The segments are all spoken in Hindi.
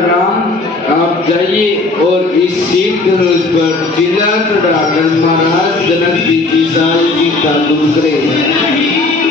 राम, आप जाइए और इस शीत धनुष पर चिल्ला चढ़ाकर महाराज जनक जी की सारी गीता दूर करें।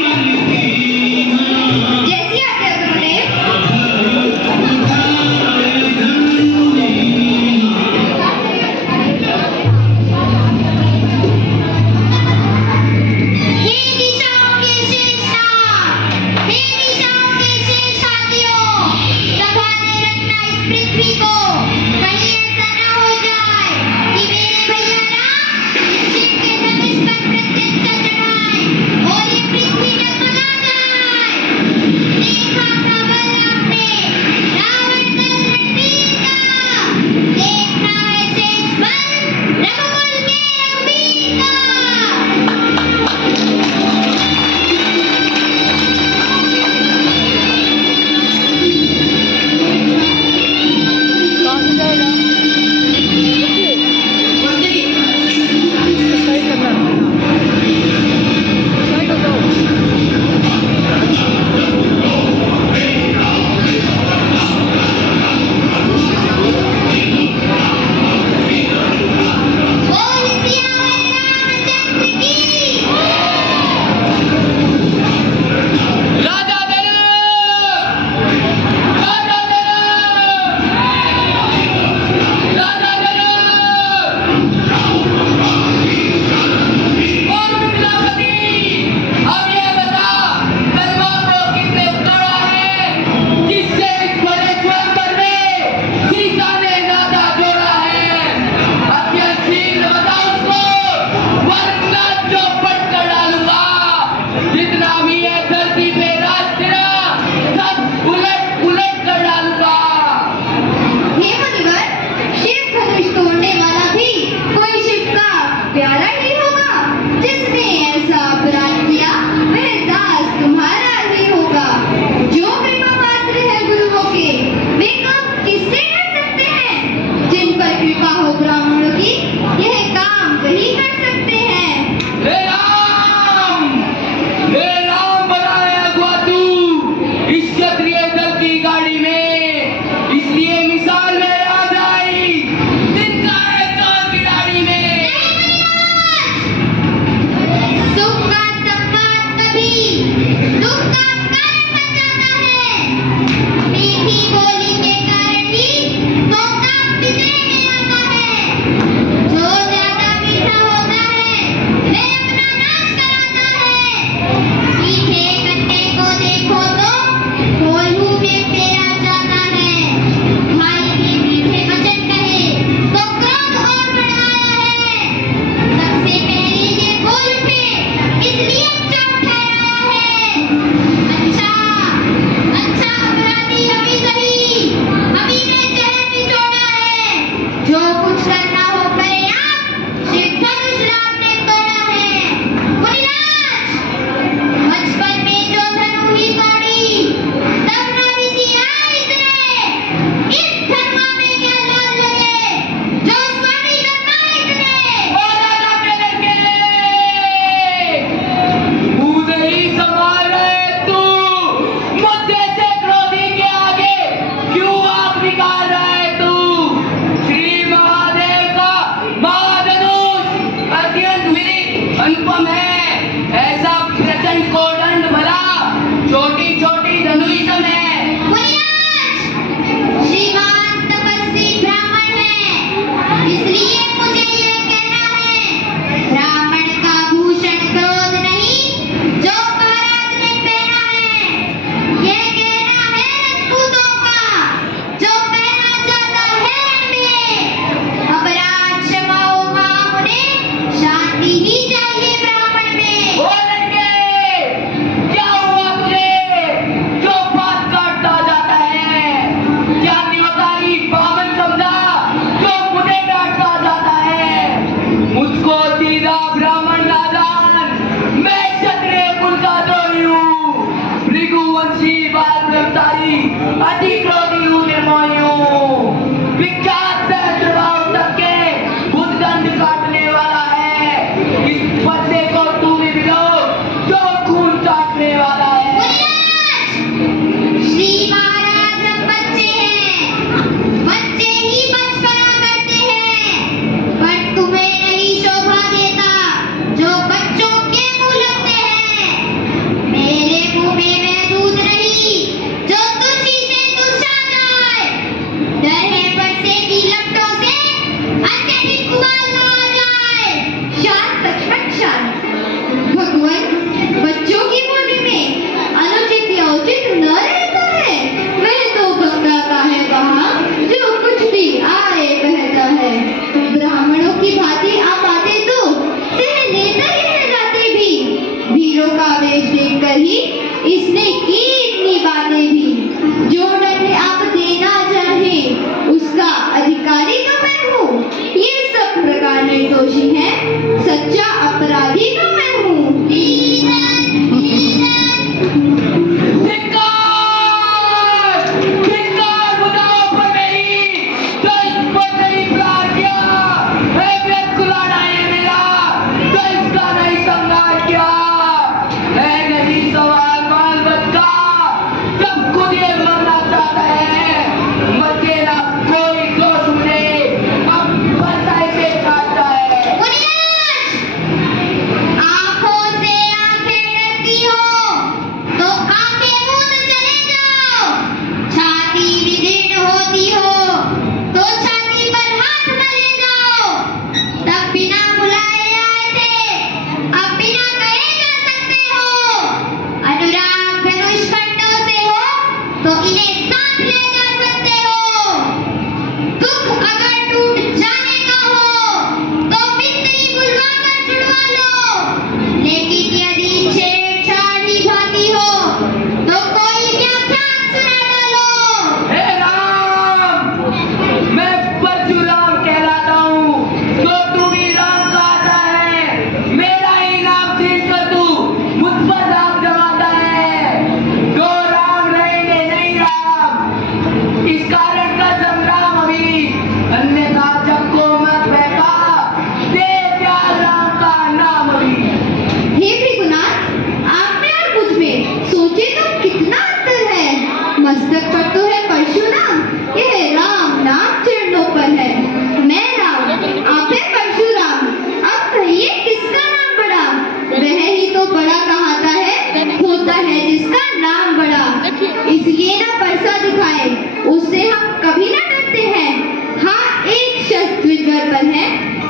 उससे हम कभी न डरते हैं। हाँ, एक शस्त्र विद्वर पर है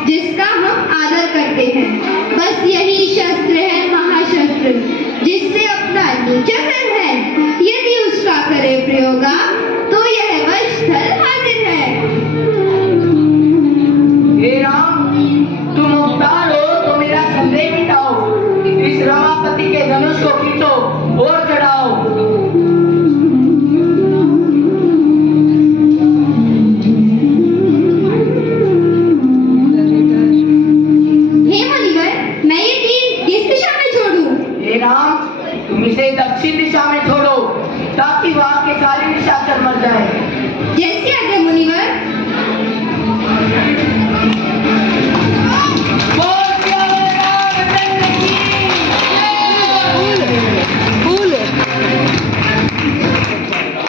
जिसका हम आदर करते हैं। बस यही शस्त्र है महाशस्त्र, जिससे अपना नीचा सर है। यदि उसका करे प्रयोग तो यह वशस्थल हाजिर है। हे राम, तुम अवतार हो तो मेरा संदेह मिटाओ। इस रमापति के धनुष को खींचो और चढ़ाओ। हे मुनिवर, मैं ये तीर किस दिशा में छोड़ूं? हे राम, तुम इसे दक्षिण दिशा में छोड़ो ताकि वहां के सारे निशाचर मर जाए। जैसी आज्ञा मुनिवर।